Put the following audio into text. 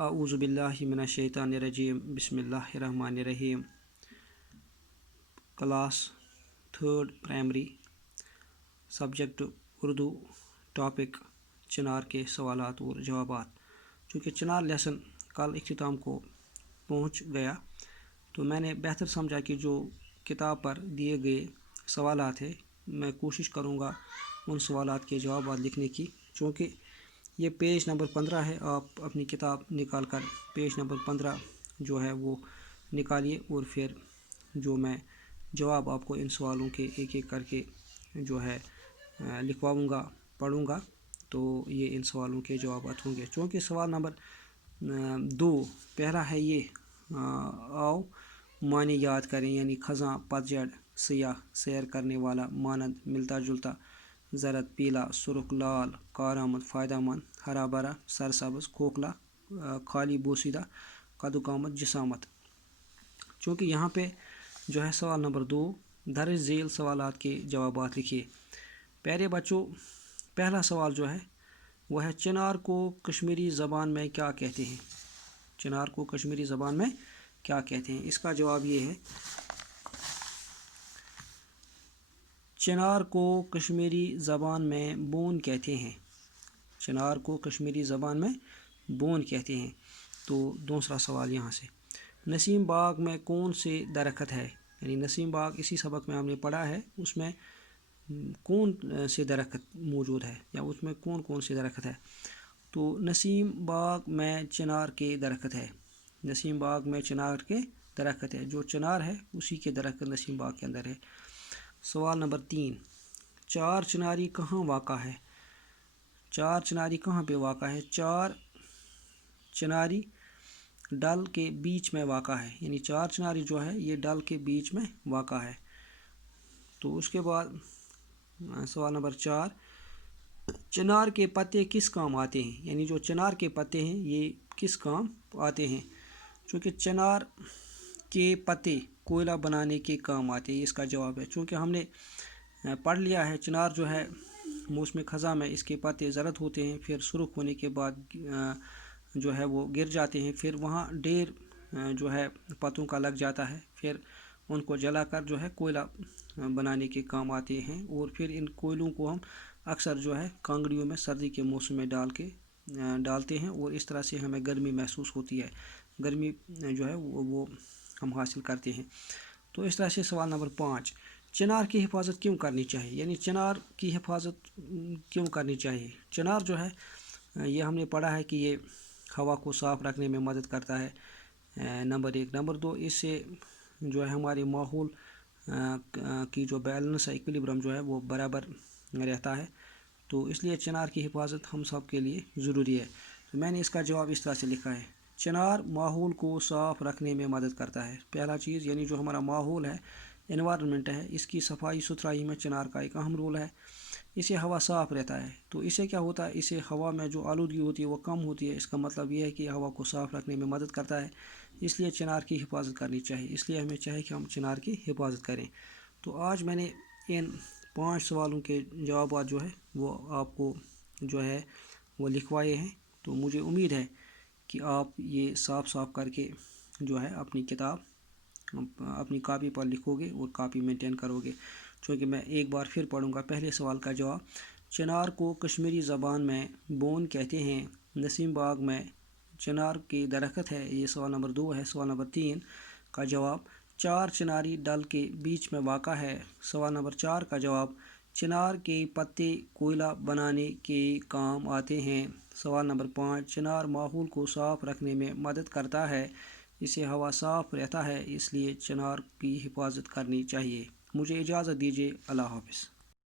अऊज़ु बिल्लाहि मिनश्शैतानिर्रजीम बिस्मिल्लाहिर्रहमानिर्रहीम। Class 3rd primary, subject Urdu, topic Chinar के सवालात और जवाबात। चूँकि चिनार लेसन कल इख्तिताम को पहुँच गया तो मैंने बेहतर समझा कि जो किताब पर दिए गए सवालात है मैं कोशिश करूँगा उन सवालात के जवाबात लिखने की। चूँकि ये पेज नंबर 15 है, आप अपनी किताब निकाल कर पेज नंबर 15 जो है वो निकालिए और फिर जो मैं जवाब आपको इन सवालों के एक एक करके जो है लिखवाऊँगा, पढ़ूँगा, तो ये इन सवालों के जवाबात होंगे। चूँकि सवाल नंबर 2 पहला है ये आओ माने याद करें, यानी खज़ां, पतझड़, सियाह, सैर करने वाला, मानद, मिलता जुलता, ज़रद, पीला, सुर्ख, लाल, कारआमद, फ़ायदामंद, हरा भरा, सरसब्ज़, खोखला, खाली, बोसीदा, कदुकामद, जिसामत। चूँकि यहाँ पे जो है सवाल नंबर 2 दर्ज झेल सवालात के जवाबात लिखिए। प्यारे बच्चों, पहला सवाल जो है वह है चिनार को कश्मीरी ज़बान में क्या कहते हैं। चिनार को कश्मीरी ज़बान में क्या कहते हैं? इसका जवाब ये है, चिनार को कश्मीरी ज़बान में बोन कहते हैं। चिनार को कश्मीरी ज़बान में बोन कहते हैं। तो दूसरा सवाल यहाँ से, नसीम बाग में कौन से दरख्त है? यानी नसीम बाग इसी सबक में हमने पढ़ा है, उसमें कौन से दरख्त मौजूद है या उसमें कौन कौन से दरख्त है? तो नसीम बाग में चिनार के दरख्त है। नसीम बाग में चिनार के दरख्त है। जो चिनार है उसी के दरख्त नसीम बाग के अंदर है। सवाल नंबर 3, चार चिनारी कहाँ वाक़ा है? चार चिनारी कहाँ पे वाक़ा है? चार चिनारी डल के बीच में वाक़ा है। यानी चार चिनारी जो है ये डल के बीच में वाक़ा है। तो उसके बाद सवाल नंबर 4, चिनार के पत्ते किस काम आते हैं? यानी जो चिनार के पत्ते हैं ये किस काम आते हैं? चूँकि चिनार के पत्ते कोयला बनाने के काम आते हैं, इसका जवाब है। चूँकि हमने पढ़ लिया है चिनार जो है मौसम ख़ज़ां में इसके पत्ते ज़रद होते हैं, फिर सुर्ख होने के बाद जो है वो गिर जाते हैं, फिर वहाँ ढेर जो है पत्तों का लग जाता है, फिर उनको जलाकर जो है कोयला बनाने के काम आते हैं। और फिर इन कोयलों को हम अक्सर जो है कांगड़ियों में सर्दी के मौसम में डालते हैं और इस तरह से हमें गर्मी महसूस होती है, गर्मी जो है वो हम हासिल करते हैं। तो इस तरह से सवाल नंबर 5, चिनार की हिफाजत क्यों करनी चाहिए? यानी चिनार की हिफाजत क्यों करनी चाहिए? चिनार जो है ये हमने पढ़ा है कि ये हवा को साफ़ रखने में मदद करता है, नंबर 1। नंबर 2, इससे जो है हमारे माहौल की जो बैलेंस है, इक्विलिब्रियम जो है वो बराबर रहता है। तो इसलिए चिनार की हिफाजत हम सब के लिए ज़रूरी है। तो मैंने इसका जवाब इस तरह से लिखा है, चिनार माहौल को साफ़ रखने में मदद करता है। पहला चीज़ यानी जो हमारा माहौल है, एनवायरनमेंट है, इसकी सफाई सुथराई में चिनार का एक अहम रोल है। इससे हवा साफ़ रहता है। तो इससे क्या होता है, इससे हवा में जो आलूदगी होती है वो कम होती है। इसका मतलब ये है कि हवा को साफ़ रखने में मदद करता है। इसलिए चिनार की हिफाजत करनी चाहिए। इसलिए हमें चाहिए कि हम चिनार की हिफाजत करें। तो आज मैंने इन 5 सवालों के जवाब जो है वो आपको जो है वो लिखवाए हैं। तो मुझे उम्मीद है कि आप ये साफ करके जो है अपनी किताब अपनी कापी पर लिखोगे और कापी मेंटेन करोगे। क्योंकि मैं एक बार फिर पढ़ूंगा पहले सवाल का जवाब, चिनार को कश्मीरी ज़बान में बोन कहते हैं। नसीम बाग में चिनार के दरख्त है, ये सवाल नंबर 2 है। सवाल नंबर 3 का जवाब, चार चिनारी डल के बीच में वाक़ा है। सवाल नंबर 4 का जवाब, चिनार के पत्ते कोयला बनाने के काम आते हैं। सवाल नंबर 5, चिनार माहौल को साफ़ रखने में मदद करता है, इससे हवा साफ़ रहता है, इसलिए चिनार की हिफाजत करनी चाहिए। मुझे इजाज़त दीजिए। अल्लाह हाफ़िज़।